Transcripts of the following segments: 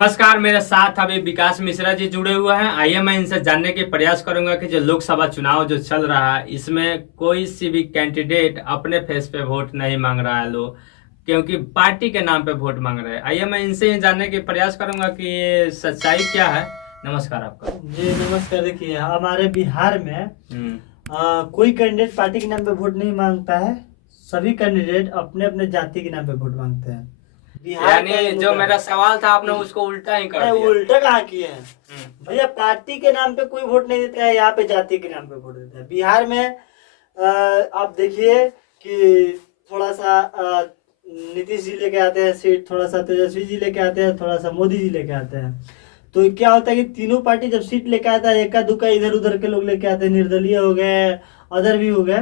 नमस्कार, मेरे साथ अभी विकास मिश्रा जी जुड़े हुए हैं। आइए मैं इनसे जानने के प्रयास करूंगा कि जो लोकसभा चुनाव जो चल रहा है इसमें कोई सी भी कैंडिडेट अपने फेस पे वोट नहीं मांग रहा है लोग, क्योंकि पार्टी के नाम पे वोट मांग रहे हैं। आइए मैं इनसे ये जानने के प्रयास करूंगा कि ये सच्चाई क्या है। नमस्कार आपका। जी नमस्कार। देखिए हमारे बिहार में हम्म। कोई कैंडिडेट पार्टी के नाम पे वोट नहीं मांगता है। सभी कैंडिडेट अपने अपने जाति के नाम पे वोट मांगते हैं। बिहार का यानी ये जो मुद्दा मेरा सवाल था आपने उसको उल्टा ही कर है। दिया। उल्टा कहाँ किए हैं भैया? पार्टी के नाम पे कोई वोट नहीं देता है, यहाँ पे जाति के नाम पे वोट देता है। बिहार में आप देखिए कि थोड़ा सा नीतीश जी लेके आते हैं सीट, थोड़ा सा तेजस्वी जी लेके आते हैं, थोड़ा सा मोदी जी लेके आते हैं। तो क्या होता है कि तीनों पार्टी जब सीट लेके आता है, एका दुक्का इधर उधर के लोग लेके आते हैं, निर्दलीय हो गए, अदर भी हो गए।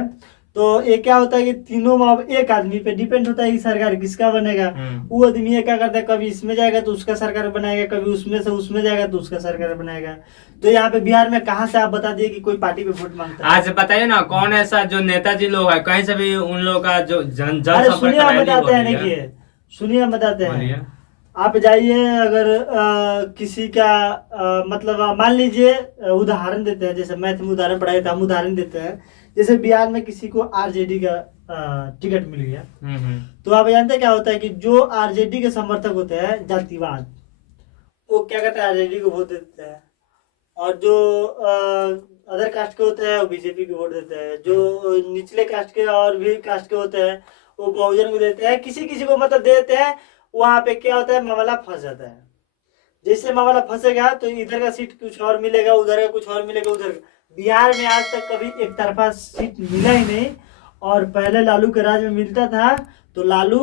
तो ये क्या होता है कि तीनों में अब एक आदमी पे डिपेंड होता है कि सरकार किसका बनेगा। वो आदमी ये क्या करता है, कभी इसमें जाएगा तो उसका सरकार बनाएगा, कभी उसमें से उसमें जाएगा तो उसका सरकार बनाएगा। तो यहाँ पे बिहार में कहाँ से आप बता दिए कि कोई पार्टी पे वोट मांगता है? आज बताइए ना, कौन ऐसा जो नेताजी लोग है कहीं से भी उन लोग का जो जन अरे संपर्क सुनिए हम रैली बताते हैं, हो रही है। देखिए सुनिए हम बताते हैं। बोलिए। आप जाइए, अगर किसी का मतलब मान लीजिए उदाहरण देते हैं, जैसे मैथ में उदाहरण पढ़ाए थे, हम उदाहरण देते हैं। जैसे बिहार में किसी को आरजेडी का टिकट मिल गया, तो आप जानते हैं क्या होता है कि जो आरजेडी के समर्थक होते हैं जातिवाद, वो क्या करते हैं, आरजेडी को वोट देते हैं। और जो अदर कास्ट के होते हैं वो बीजेपी को वोट देते हैं। जो निचले कास्ट के और भी कास्ट के होते हैं वो बहुजन को देते हैं, किसी किसी को मतलब दे देते हैं। वहां पे क्या होता है, मामला फंस जाता है। जैसे मामला फंसेगा तो इधर का सीट कुछ और मिलेगा, उधर का कुछ और मिलेगा, उधर बिहार में आज तक कभी एक तरफा सीट मिला ही नहीं। और पहले लालू के राज में मिलता था, तो लालू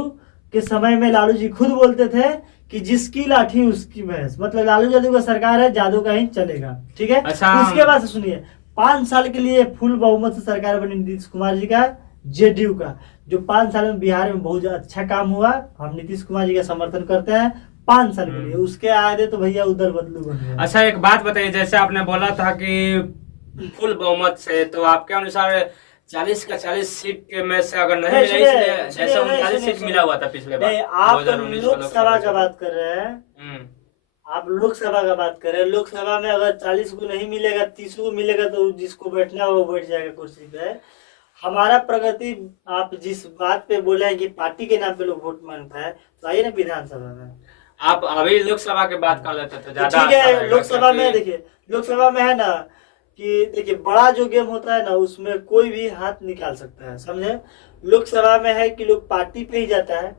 के समय में लालू जी खुद बोलते थे कि जिसकी लाठी उसकी भैंस, मतलब लालू यादव का सरकार है, जादू का ही चलेगा। ठीक है। अच्छा। उसके बाद से सुनिए, 5 साल के लिए फुल बहुमत से सरकार बनी नीतीश कुमार जी का, जेडीयू का, जो 5 साल में बिहार में बहुत अच्छा काम हुआ। हम नीतीश कुमार जी का समर्थन करते हैं 5 साल के लिए। उसके आगे तो भैया उधर बदलू बन गया। अच्छा, एक बात बताइए, जैसे आपने बोला था कि फुल बहुमत से, तो आपके अनुसार 40 का 40 सीट के में से अगर नहीं मिला, इसलिए जैसे 39 सीट मिला हुआ था पिछले बार आप 2019 लोकसभा का बात कर रहे हैं। आप लोकसभा का बात कर रहे हैं। लोकसभा में अगर 40 को नहीं मिलेगा, 30 को मिलेगा, तो जिसको बैठना वो बैठ जाएगा कुर्सी पे। हमारा प्रगति, आप जिस बात पे बोले हैं कि पार्टी के नाम पे लोग वोट मांगता है, तो आइए ना विधानसभा में। आप अभी लोकसभा की बात कर लेते तो ज्यादा ठीक अच्छा है। रहेगा, लोकसभा में क्योंकि देखिए, लोकसभा में है ना कि देखिए बड़ा जो गेम होता है ना, उसमें कोई भी हाथ निकाल सकता है, समझे। लोकसभा में है कि लोग पार्टी पे ही जाता है।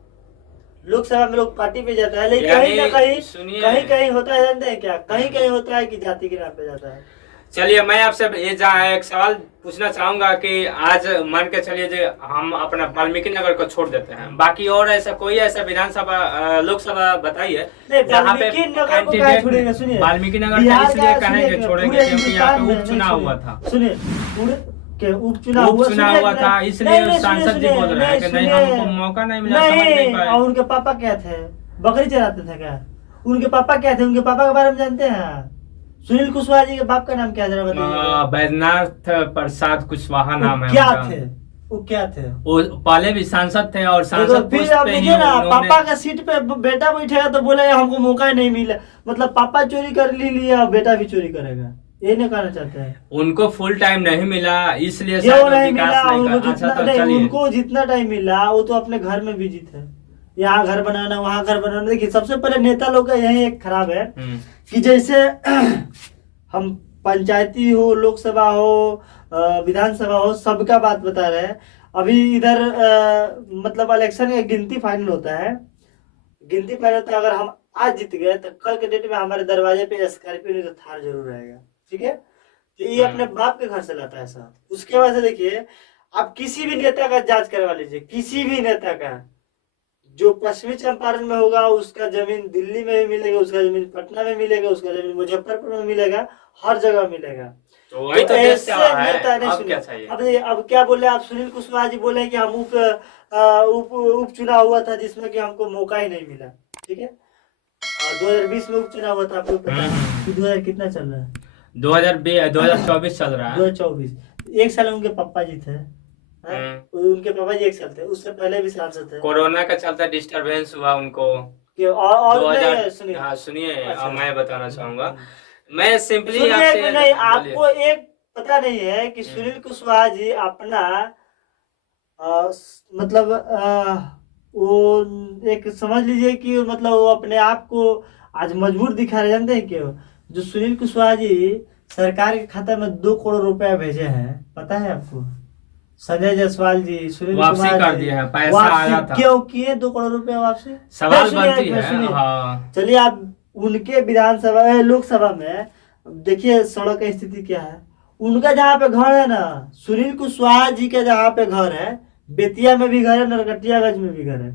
लोकसभा में लोग पार्टी पे जाता है, लेकिन कहीं ना कहीं सुनिए, कहीं कहीं होता है, जानते हैं क्या, कहीं कहीं होता है कि जाति के नाम पे जाता है। चलिए मैं आपसे ये एक सवाल पूछना चाहूंगा कि आज मान के चलिए जो हम अपना वाल्मीकि नगर को छोड़ देते हैं, बाकी और ऐसा कोई ऐसा विधानसभा लोकसभा बताइए नहीं, जहाँ पे वाल्मीकि नगर को काहे छोड़ेंगे? सुनिए, वाल्मीकि नगर का बिहार इसलिए का कहेंगे सुनिए, छोड़ेंगे पूरे क्योंकि यहाँ पे हिंदुस्तान में उपचुनाव नहीं, हुआ था। सुनिए पूरे के उपचुनाव हुआ था, इसलिए सांसद जी बोल रहे हैं कि नहीं, हमको मौका नहीं मिला, समझ नहीं पाए। और उनके पापा क्या थे? बकरी चराते थे क्या? उनके पापा क्या थे? उनके पापा के बारे में जानते हैं? सुनील कुशवाहा जी के बाप का नाम क्या है, जरा बताइए। बैजनाथ प्रसाद कुशवाहा नाम है क्या उनका। थे? वो क्या थे? वो पहले भी सांसद थे और तो सांसद फिर पोस्ट आप पे ही देखिए ना, उन्होंने पापा का सीट पे बेटा बैठेगा तो बोले हमको मौका ही नहीं मिला। मतलब पापा चोरी कर लिया और बेटा भी चोरी करेगा, ये नहीं कहना चाहते हैं। उनको फुल टाइम नहीं मिला, इसलिए क्यों शायद नहीं विकास मिला? नहीं उनको कर। अच्छा जितना तो नहीं, चलिए, उनको जितना टाइम मिला वो तो अपने घर में बिजी थे। यहाँ घर बनाना, वहाँ घर बनाना। देखिए सबसे पहले नेता लोग का यही एक खराब है कि जैसे हम पंचायती हो, लोकसभा हो, विधानसभा हो, सबका बात बता रहे हैं। अभी इधर मतलब इलेक्शन का गिनती फाइनल होता है। गिनती फाइनल होता है, अगर हम आज जीत गए तो कल के डेट में हमारे दरवाजे पे स्कॉर्पियो नहीं तो थार जरूर रहेगा। ठीक है। तो ये अपने बाप के घर से लाता है साहब। उसके बाद से देखिए, आप किसी भी नेता का जांच करवा लीजिए, किसी भी नेता का। जो पश्चिमी चंपारण में होगा उसका जमीन दिल्ली में भी मिलेगा, उसका जमीन पटना में मिलेगा, उसका जमीन मुजफ्फरपुर में मिलेगा, हर जगह मिलेगा। तो वही तो देश सेवा है। अब क्या चाहिए? अब क्या बोले आप? सुनील कुशवाहा जी बोले कि हम उपचुनाव हुआ था जिसमें कि हमको मौका ही नहीं मिला। ठीक है। 2020 में उपचुनाव हुआ था, आपको पता है कि 2000 कितना चल रहा है? 2024 चल रहा है। 2024 एक साल उनके पापा जी थे। उनके पापा जी 1 साल थे, उससे पहले भी सांसद थे। कोरोना का चलता डिस्टरबेंस हुआ उनको। कि और 2000 नहीं, सुनिए। हाँ सुनिए, अच्छा। मैं बताना चाहूंगा। मैं सिंपली सुनिए आपसे नहीं, बोलिए। आपको एक पता नहीं है कि सुनील कुशवाहा जी अपना मतलब वो एक समझ लीजिए कि मतलब वो अपने आप को आज मजबूर दिखा रहे, जानते हैं क्यों? जो सुनील कुशवाहा जी सरकार के खाता में 2 करोड़ रुपया भेजे हैं, पता है आपको? संजय जायसवाल जी, सुनील वापसी कुमार कर जी दिए हैं, पैसा वापसी आया था। क्यों किए 2 करोड़ रुपया वापसी? नहीं सवाल सुनिए, बनती एक मिनट है। सुनिए। हाँ। चलिए आप उनके विधानसभा लोकसभा में देखिए सड़क की स्थिति क्या है। उनका जहाँ पे घर है ना, सुनील कुशवाहा जी के जहाँ पे घर है, बेतिया में भी घर है, नरकटियागंज में भी घर है।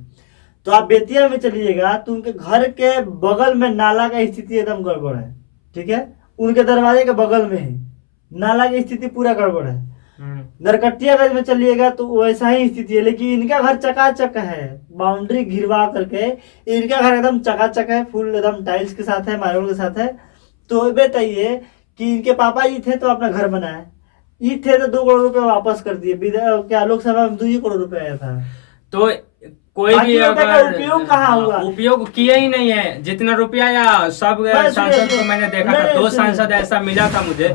तो आप बेतिया में चलिएगा तो उनके घर के बगल में नाला का स्थिति एकदम गड़बड़ है, ठीक है? उनके दरवाजे के बगल में ही नाला की स्थिति पूरा गड़बड़ है। नरकटियागंज में चलिएगा तो वैसा ही स्थिति है, लेकिन इनका घर चकाचक है, बाउंड्री घिरवा करके इनका घर एकदम चकाचक है, फुल एकदम टाइल्स के साथ है, मार्बल के साथ है। तो बताइए कि इनके पापा जी थे तो अपना घर बनाए, ये थे तो 2 करोड़ रुपया वापस कर दिए। क्या लोकसभा में 2 ही करोड़ रुपया आया था? तो कोई भी बाकी रुपए का अगर उपयोग कहाँ हुआ? उपयोग किया ही नहीं है, जितना रुपया या सब मैं सांसद को मैंने देखा था, नहीं, 2 सुनिए। सांसद ऐसा मिला था मुझे,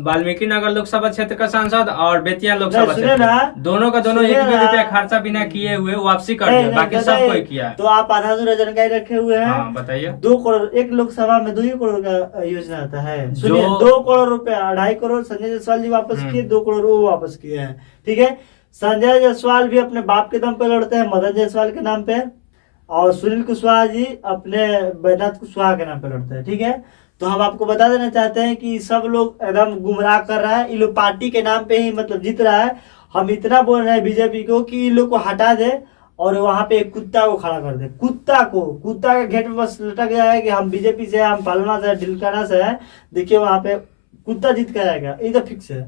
वाल्मीकि नगर लोकसभा क्षेत्र का सांसद और बेतिया लोकसभा नहीं, सुनिए क्षेत्र, ना। दोनों का दोनों सुनिए एक भी ना। रुपया खर्चा बिना किए हुए वापसी कर नहीं, दिया, नहीं, बाकी सब बताइए। कोई किया है। तो आप आधा अधूरा जानकारी रखे हुए हैं। हाँ बताइए। 2 करोड़ एक लोकसभा में 2 ही करोड़ का योजना आता है। सुनिए, जो 2 करोड़ रुपया, 2.5 करोड़ संजय जायसवाल जी वापस किए, 2 करोड़ वो वापस किए हैं, ठीक है? संजय जायसवाल भी अपने बाप के दम पे लड़ते हैं, मदन जायसवाल के नाम पे, और सुनील कुशवाहा जी अपने बैजनाथ कुशवाहा के नाम पे लड़ते हैं, ठीक है? तो हम आपको बता देना चाहते हैं कि सब लोग एकदम गुमराह कर रहा है, इन लोग पार्टी के नाम पे ही मतलब जीत रहा है। हम इतना बोल रहे हैं बीजेपी को कि इन लोग को हटा दे और वहां पे एक कुत्ता को खड़ा कर दे। कुत्ता के घेट में बस लटक गया है कि हम बीजेपी से, हम फलना से, ढिलकाना से है। देखिए वहां पे कुत्ता जीत कर आएगा, ये तो फिक्स है।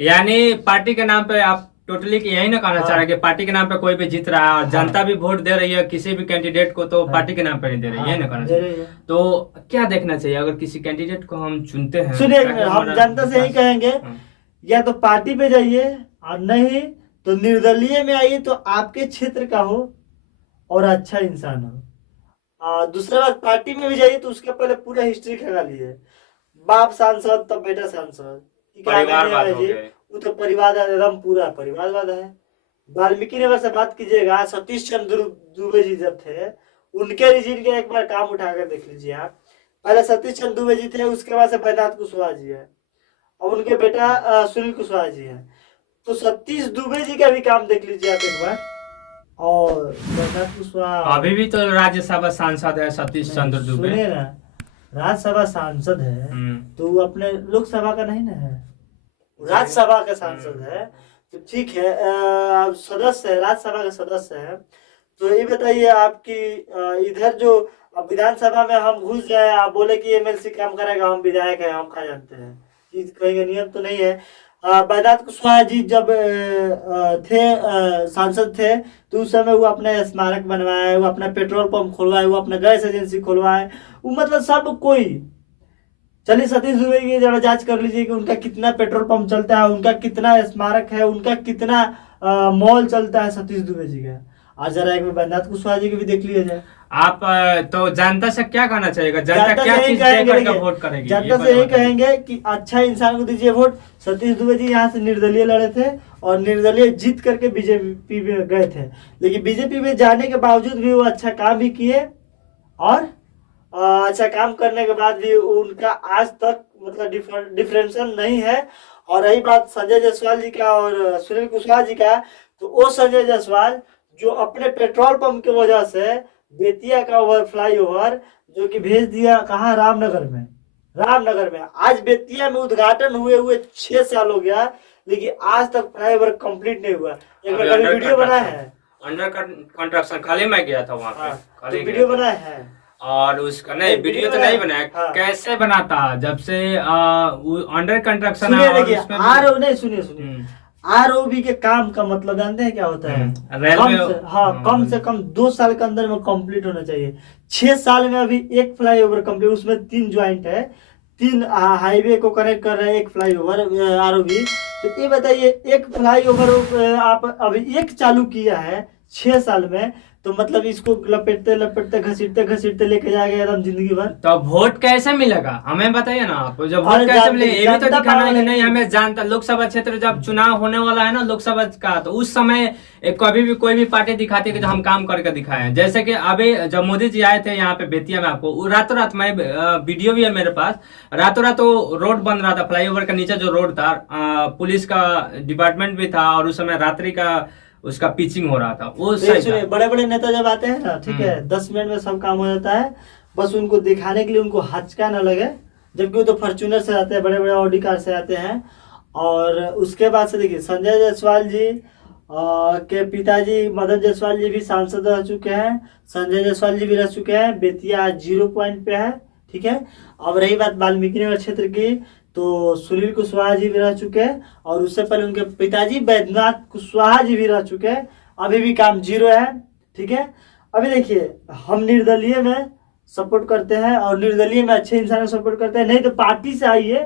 यानी पार्टी के नाम पे आप टोटली यही ना कहना चाह रहे हैं कि पार्टी के नाम पे कोई भी जीत रहा है और जनता भी वोट दे रही है किसी भी कैंडिडेट को, तो पार्टी के नाम पे नहीं दे रही है, यही ना कहना दे चाहिए? रही है। तो क्या देखना चाहिए अगर किसी कैंडिडेट को हम चुनते हैं? सुनिए, ताकि हम हमारा जनता से यही कहेंगे, हाँ। या तो पार्टी पे जाइए और नहीं तो निर्दलीय में आइए, तो आपके क्षेत्र का हो और अच्छा इंसान हो। और दूसरा बात, पार्टी में भी जाइए तो उसके पहले पूरा हिस्ट्री खंगा लीजिए, बाप सांसद तब बेटा सांसद, परिवारवाद हो गया। वो तो परिवार एकदम पूरा परिवारवाद है। वाल्मीकि नगर से बात कीजिएगा, सतीश चंद्र दुबे जी जब थे, उनके रिजीन का एक बार काम उठाकर देख लीजिए आप। पहले सतीश चंद्र दुबे जी थे, उसके बाद से बैजनाथ कुशवाहा जी है, और उनके बेटा सुनील कुशवाहा जी है। तो सतीश दुबे जी का भी काम देख लीजिए आप एक बार। और बैजनाथ कुशवाहा अभी भी तो राज्यसभा सांसद है सतीश चंद्र दुबे। सुनिए ना, राज्यसभा सांसद है तो वो अपने लोकसभा का नहीं ना है, राज्यसभा का सांसद है, तो ठीक है, सदस्य है, राज्यसभा का सदस्य है। तो ये बताइए आपकी इधर जो विधानसभा में हम घुस जाए, आप बोले कि एमएलसी काम करेगा, हम विधायक है, हम क्या जानते हैं? ये कहेंगे नियम तो नहीं है। बैजनाथ कुशवाहा जी जब थे सांसद थे, तो उस समय वो अपने स्मारक बनवाए, वो अपना पेट्रोल पंप खुलवाए, वो अपना गैस एजेंसी खुलवाए, वो मतलब सब कोई। चलिए सतीश दुबे की जरा जांच कर लीजिए कि उनका कितना पेट्रोल पंप चलता है, उनका कितना स्मारक है, उनका कितना मॉल चलता है सतीश दुबे जी का। और जरा एक बार बैजनाथ कुशवाहा जी की भी देख लिया जाए। आप तो जनता से क्या कहना चाहिएगा? जनता जनता क्या से यही चीज कहेंगे, देकर के देखिए, वोट करेगी? जनता से यही कहेंगे कि अच्छा इंसान को दीजिए वोट। सतीश दुबे जी यहाँ से निर्दलीय लड़े थे और निर्दलीय जीत करके बीजेपी में गए थे, लेकिन बीजेपी में जाने के बावजूद भी वो अच्छा काम भी किए, और अच्छा काम करने के बाद भी उनका आज तक मतलब डिफरेंशियल नहीं है। और रही बात संजय जायसवाल जी का और सुनील कुशवाहा जी का, तो वो संजय जायसवाल जो अपने पेट्रोल पंप की वजह से बेतिया का ओवर फ्लाईओवर जो कि भेज दिया कहाँ, रामनगर में। आज बेतिया में उद्घाटन हुए 6 साल हो गया, लेकिन आज तक फ्लाईओवर कंप्लीट नहीं हुआ। एक बार कभी वीडियो बनाया है, अंडर कंस्ट्रक्शन, खाली मैं गया था वहाँ पे, खाली तो वीडियो बनाया है, और उसका नहीं वीडियो तो नहीं बनाया। हाँ। कैसे बनाता जब से अंडर कंस्ट्रक्शन सुनिए, है, और देखिए उसमें आरओ नहीं, सुनिए आरओबी के काम का मतलब जानते हैं क्या होता है? कम से कम 2 साल के अंदर में कंप्लीट होना चाहिए। 6 साल में अभी एक फ्लाईओवर कंप्लीट, उसमें 3 ज्वाइंट है, 3 हाईवे को कनेक्ट कर रहे हैं, एक फ्लाईओवर आरओबी। तो ये बताइए, एक फ्लाईओवर आप अभी एक चालू किया है 6 साल में, तो मतलब इसको लपेटते लपेटते घसीटते घसीटते लेके जाएगा एकदम जिंदगी भर। तो वोट कैसे मिलेगा हमें बताइए ना आप, जब वोट अरे कैसे मिलेगा ये भी तो जनता दिखाना है कि पागल नहीं है। हमें जानता। लोकसभा क्षेत्र जब चुनाव होने वाला है ना लोकसभा का, तो उस समय कभी भी कोई भी पार्टी दिखाती है कि जो हम काम करके दिखाए हैं। जैसे कि अभी जब मोदी जी आए थे यहाँ पे बेतिया में, आपको रातों रात मैं वीडियो भी है मेरे पास, रातों रात वो रोड बन रहा था, फ्लाईओवर का नीचे जो रोड था, पुलिस का डिपार्टमेंट भी था और उस समय रात्रि का उसका पिचिंग हो रहा था, वो तो सही सुनिए, था। बड़े बड़े नेता जब आते हैं ना, ठीक है, 10 मिनट में सब काम हो जाता है। बस उनको दिखाने के लिए उनको हचका ना लगे, जबकि वो तो फॉर्च्यूनर से आते हैं, बड़े बड़े ऑडी कार से आते हैं। और उसके बाद से देखिए, संजय जायसवाल जी के पिताजी मदन जायसवाल जी भी सांसद रह चुके हैं, संजय जायसवाल जी भी रह चुके हैं। बेतिया 0 पॉइंट पे है, ठीक है। अब रही बात वाल्मीकि नगर क्षेत्र की, तो सुनील कुशवाहा जी भी रह चुके हैं, और उससे पहले उनके पिताजी बैद्यनाथ कुशवाहा जी भी रह चुके हैं। अभी भी काम 0 है, ठीक है। अभी देखिए, हम निर्दलीय में सपोर्ट करते हैं और निर्दलीय में अच्छे इंसान को सपोर्ट करते हैं, नहीं तो पार्टी से आइए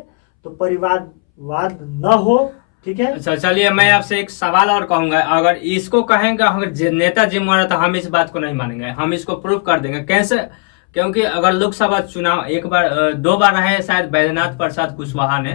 तो परिवारवाद न हो, ठीक है। अच्छा चलिए, मैं आपसे एक सवाल और कहूंगा, अगर इसको कहेंगे अगर नेता जिम्मेवार है तो हम इस बात को नहीं मानेंगे, हम इसको प्रूव कर देंगे कैसे। क्योंकि अगर लोकसभा चुनाव एक बार 2 बार रहे शायद बैद्यनाथ प्रसाद कुशवाहा ने,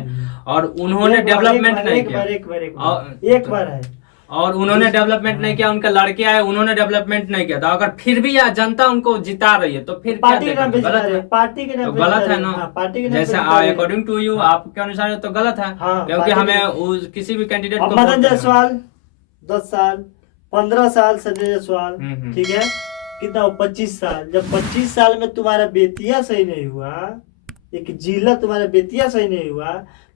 और उन्होंने डेवलपमेंट नहीं किया, एक बार है, और उन्होंने डेवलपमेंट नहीं किया, उनके लड़के आए उन्होंने डेवलपमेंट नहीं किया, तो अगर फिर भी यह जनता उनको जिता रही है तो फिर क्या पार्टी के नाम पे गलत जिता रहे है। हैं, पार्टी के नाम तो पे गलत जिता है रहे ना, हैं। हाँ, पार्टी के नाम पे जैसे जिता रहे हैं। अकॉर्डिंग टू यू आपके अनुसार तो गलत है, हाँ, क्योंकि पार्टी हमें के- किसी भी कैंडिडेट अब को मदन वोट देना है। जायसवाल 10 साल, 15 साल संजय जायसवाल, हम्म। ठीक है। कितना हो, 25 साल। जब 25 साल में तुम्हारा बेतिया सही नहीं हुआ, एक जिला तुम्हारा बेतिया सही नहीं हुआ,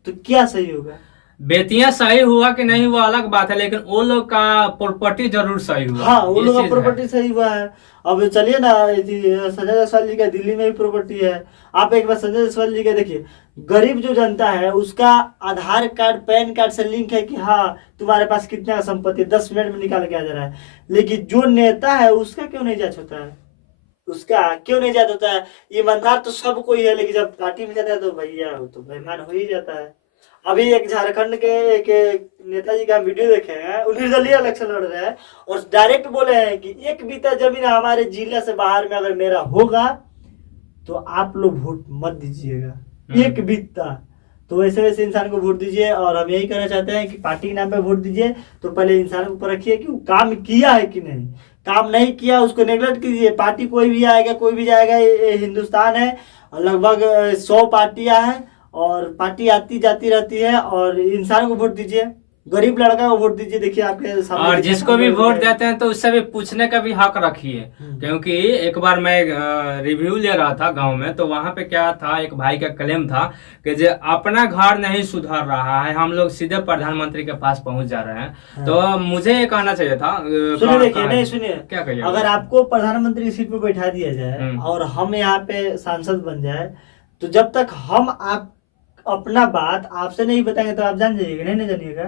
तो क्या सही होगा? बेतिया सही हुआ कि नहीं हुआ अलग बात है, लेकिन वो लोग का प्रॉपर्टी जरूर सही हुआ। हाँ, वो ये लोग का चीज है। प्रॉपर्टी सही हुआ है। अब चलिए ना, संजय जायसवाल जी का दिल्ली में भी प्रॉपर्टी है। आप एक बार संजय जायसवाल जी का देखिए, गरीब जो जनता है उसका आधार कार्ड पैन कार्ड से लिंक है कि हाँ तुम्हारे पास कितना का संपत्ति, 10 मिनट में निकाल के आ जा रहा है। लेकिन जो नेता है उसका क्यों नहीं जांच होता है? उसका क्यों नहीं जांच होता है? ईमानदार तो सब कोई है, लेकिन जब पार्टी में जाता है तो भैया वो तो बेईमान हो ही जाता है। अभी एक झारखंड के एक नेताजी का वीडियो देखे हैं, वो निर्दलीय इलेक्शन लड़ रहे हैं और डायरेक्ट बोले हैं कि 1 बीता जमीन हमारे जिला से बाहर में अगर मेरा होगा तो आप लोग वोट मत दीजिएगा, 1 बीता। तो वैसे वैसे इंसान को वोट दीजिए, और हम यही कहना चाहते हैं कि पार्टी के नाम पे वोट दीजिए तो पहले इंसान को परखिए कि वो काम किया है कि नहीं। काम नहीं किया उसको नेगलेक्ट कीजिए। पार्टी कोई भी आएगा कोई भी जाएगा, ये हिंदुस्तान है, लगभग 100 पार्टियां हैं और पार्टी आती जाती रहती है, और इंसान को वोट दीजिए, गरीब लड़का को वोट दीजिए। देखिए आपके सामने, और जिसको भी वोट देते हैं तो उससे भी पूछने का भी हक रखिए। क्योंकि एक बार मैं रिव्यू ले रहा था गांव में, तो वहां पे क्या था, एक भाई का क्लेम था कि जो अपना घर नहीं सुधार रहा है, हम लोग सीधे प्रधानमंत्री के पास पहुंच जा रहे हैं। तो मुझे ये कहना चाहिए था, सुनिए, देखिए, नहीं सुनिए, क्या कहिए, अगर आपको प्रधानमंत्री की सीट पे बैठा दिया जाए और हम यहाँ पे सांसद बन जाए, तो जब तक हम आप अपना बात आपसे नहीं बताएंगे तो आप जान जाइएगा, नहीं जानिएगा।